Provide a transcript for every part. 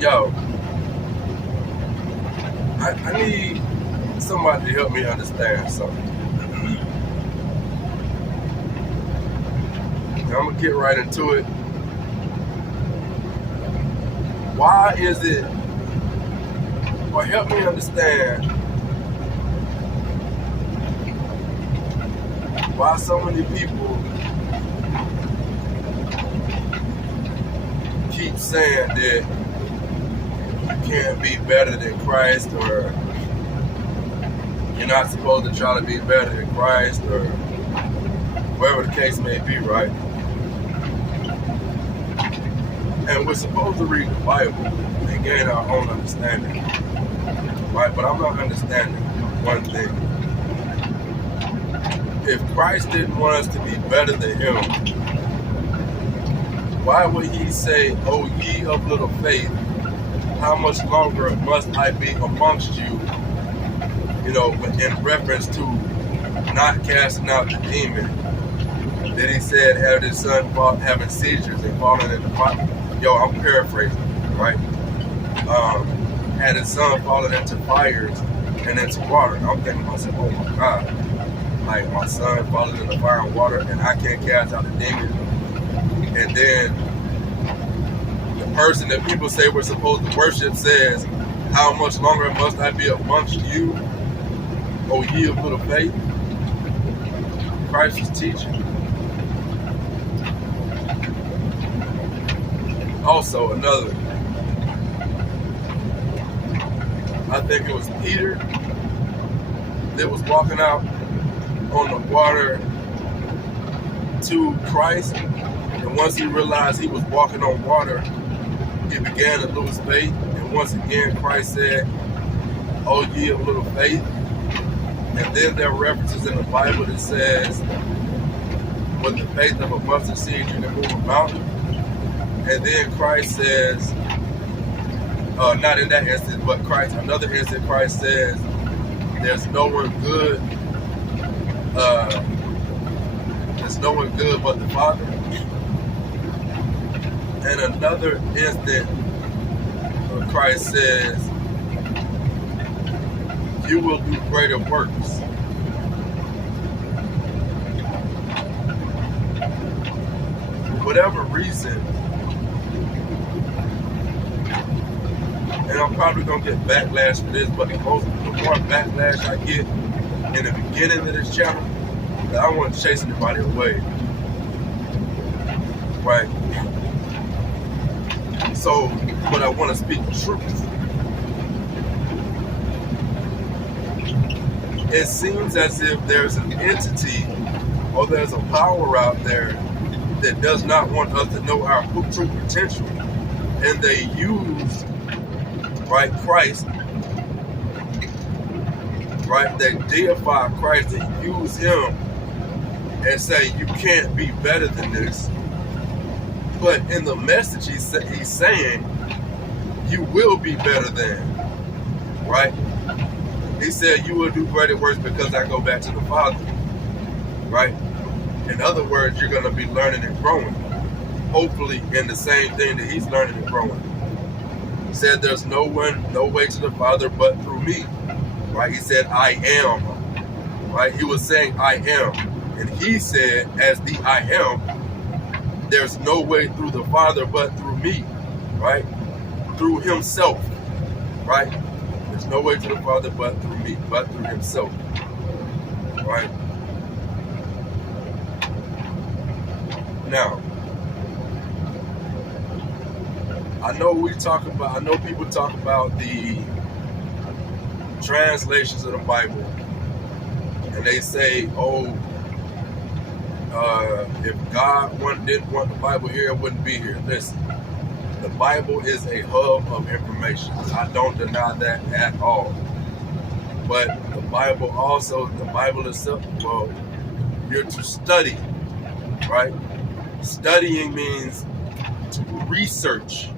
Yo, I need somebody to help me understand something. I'm gonna get right into it. Why is it, or help me understand, why so many people keep saying that you can't be better than Christ, or you're not supposed to try to be better than Christ, or whatever the case may be, right? And we're supposed to read the Bible and gain our own understanding, right? But I'm not understanding one thing. If Christ didn't want us to be better than him, why would he say, "O ye of little faith, how much longer must I be amongst you?" You know, in reference to not casting out the demon. That he said, had his son having seizures and falling in the fire. Yo, I'm paraphrasing, right? Had his son fallen into fires and into water. And I'm thinking to myself, oh my God. Like, my son falling in the fire and water and I can't cast out the demon. And then the person that people say we're supposed to worship says, how much longer must I be amongst you, O ye of little faith? Christ was teaching. Also, another, I think it was Peter that was walking out on the water to Christ. And once he realized he was walking on water, he began to lose faith. And once again, Christ said, "O ye of little faith." And then there are references in the Bible that says, with the faith of a mustard seed, you can move a mountain. And then Christ says, not in that instance, but Christ, another instance, Christ says, there's no one good but the Father. And another instant, Christ says, you will do greater works. For whatever reason, and I'm probably going to get backlash for this, but the more backlash I get in the beginning of this channel, I don't want to chase anybody away. Right? So, but I want to speak the truth. It seems as if there's an entity or there's a power out there that does not want us to know our true potential. And they use, right, Christ, right? They deify Christ and use him and say, you can't be better than this. But in the message he's saying, you will be better than, right? He said, you will do greater works because I go back to the Father, right? In other words, you're going to be learning and growing, hopefully in the same thing that he's learning and growing. He said, there's no way to the Father but through me, right? He said, I am, right? He was saying, I am. And he said, as the I am, there's no way through the Father but through me, right? Through himself, right? There's no way to the Father but through me, but through himself, right? Now, I know people talk about the translations of the Bible, and they say, oh, if God didn't want the Bible here, it wouldn't be here. Listen, the Bible is a hub of information. I don't deny that at all. But the Bible itself, well, you're to study, right? Studying means to research,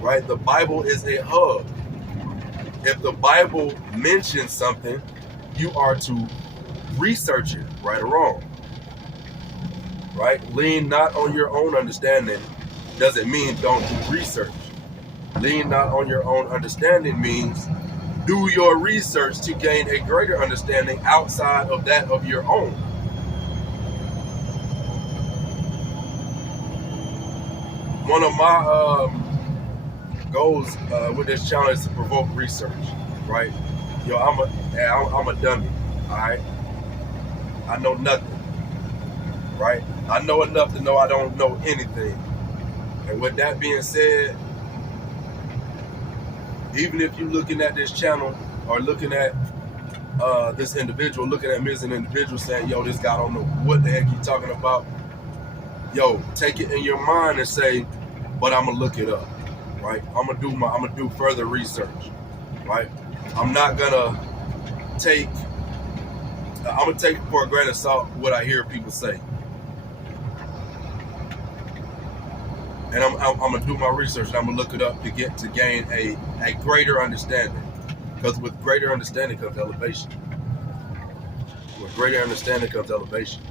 right? The Bible is a hub. If the Bible mentions something, you are to research it, right or wrong, right? Lean not on your own understanding doesn't mean don't do research, lean not on your own understanding means do your research to gain a greater understanding outside of that of your own. One of my goals with this channel is to provoke research, right? Yo, I'm a dummy, all right? I know nothing, right? I know enough to know I don't know anything. And with that being said, even if you're looking at this channel or looking at this individual, looking at me as an individual saying, yo, this guy don't know what the heck he's talking about, yo, take it in your mind and say, but I'm gonna look it up, right? I'm gonna do further research, right? I'm gonna take for a grain of salt what I hear people say. And I'm gonna do my research and I'm gonna look it up to gain a greater understanding. Because with greater understanding comes elevation. With greater understanding comes elevation.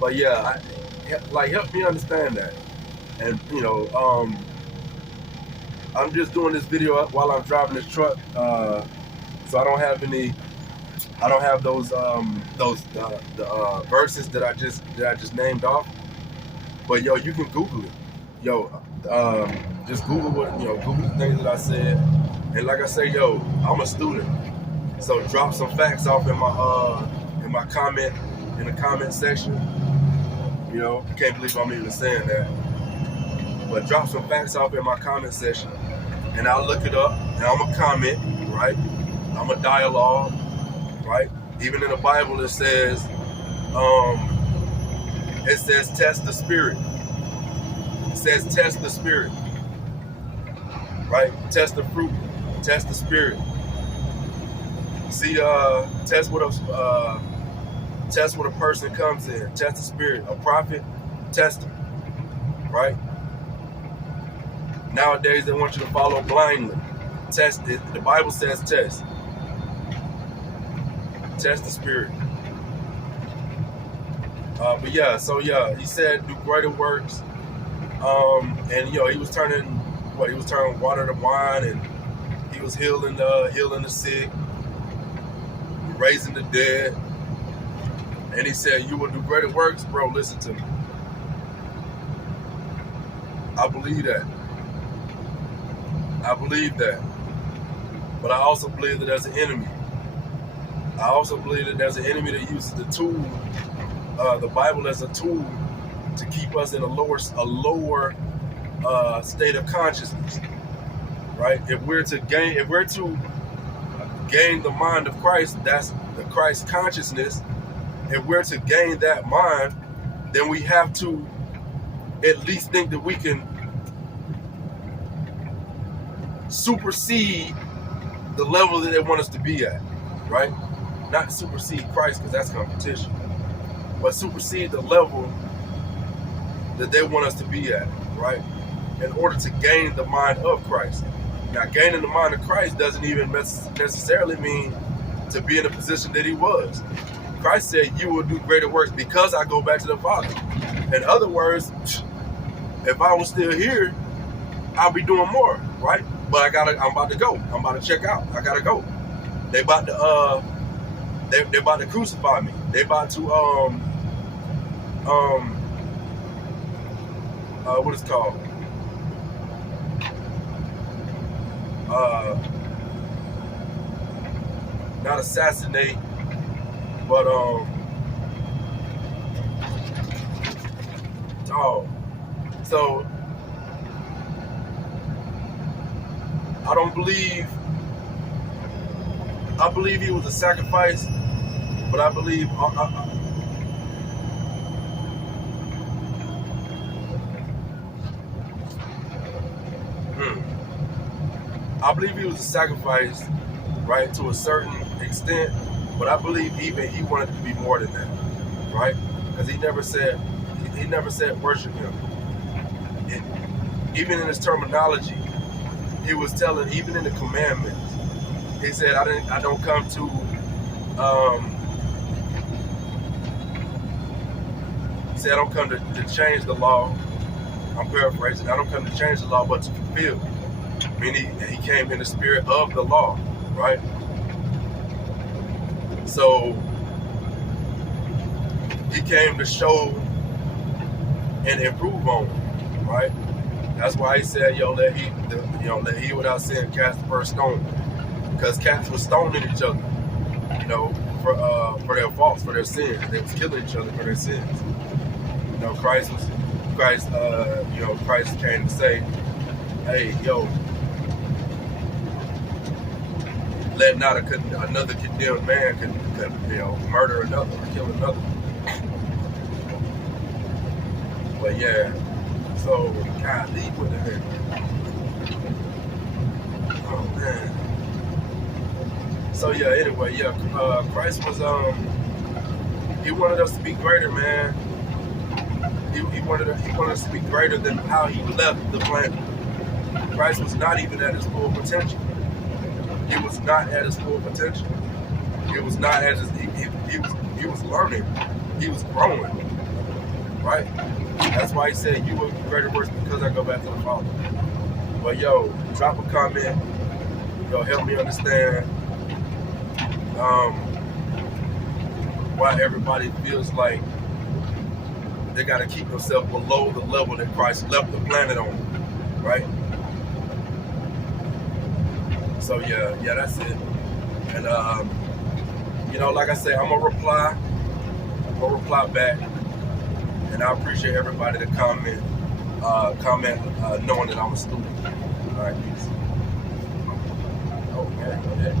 But yeah, help me understand that. And I'm just doing this video while I'm driving this truck, so I don't have those verses that I just named off. But yo, you can Google it. Yo, just Google Google the things that I said. And like I say, yo, I'm a student, so drop some facts off in the comment section. I can't believe I'm even saying that. But drop some facts off in my comment section, and I'll look it up, and I'm gonna comment, right? I'm a dialogue, right? Even in the Bible, it says test the spirit. It says test the spirit, right? Test the fruit, test the spirit. See, test what a person comes in. Test the spirit. A prophet, test him, right? Nowadays, they want you to follow blindly. Test it. The Bible says test. Test the spirit. But yeah, so yeah, he said do greater works. And he was turning water to wine, and he was healing the sick, raising the dead. And he said, you will do greater works, bro. Listen to me. I believe that. But I also believe that there's an enemy. I also believe that there's an enemy that uses the tool, the Bible as a tool to keep us in a lower state of consciousness, right? If we're to gain the mind of Christ, that's the Christ consciousness. If we're to gain that mind, then we have to at least think that we can supersede the level that they want us to be at, right? Not supersede Christ, because that's competition, but supersede the level that they want us to be at, right? In order to gain the mind of Christ. Now, gaining the mind of Christ doesn't even necessarily mean to be in the position that he was. Christ said, you will do greater works because I go back to the Father. In other words, if I was still here, I'll be doing more, right? But I'm about to go. I'm about to check out. I gotta go. They about to they about to crucify me. They about to what is it called? Not assassinate, but so I believe he was a sacrifice, but I believe I believe he was a sacrifice, right, to a certain extent, but I believe even he wanted to be more than that, right? Because he never said worship him. Even in his terminology, he was telling, even in the commandments, he said, I don't come to he said, I don't come to change the law, I'm paraphrasing. I don't come to change the law, but to fulfill. Meaning he came in the spirit of the law, right? So he came to show and improve on, right? That's why he said, let he without sin cast the first stone, because cats were stoning each other, for their faults, for their sins. They was killing each other for their sins. Christ came to say, hey, let not another condemned man could murder another or kill another. But yeah, so God, leave with the head. Oh man. So yeah, anyway, Christ was he wanted us to be greater, man. He wanted us to be greater than how he left the planet. Christ was not even at his full potential. He was not at his full potential. He was not at his. He was learning. He was growing. Right. That's why he said, "You will do greater works because I go back to the Father." But drop a comment. Help me understand why everybody feels like they got to keep themselves below the level that Christ left the planet on, right? So yeah, that's it. And like I said, I'm gonna reply back, and I appreciate everybody to comment knowing that I'm a student. All right, peace. Oh, man, go ahead.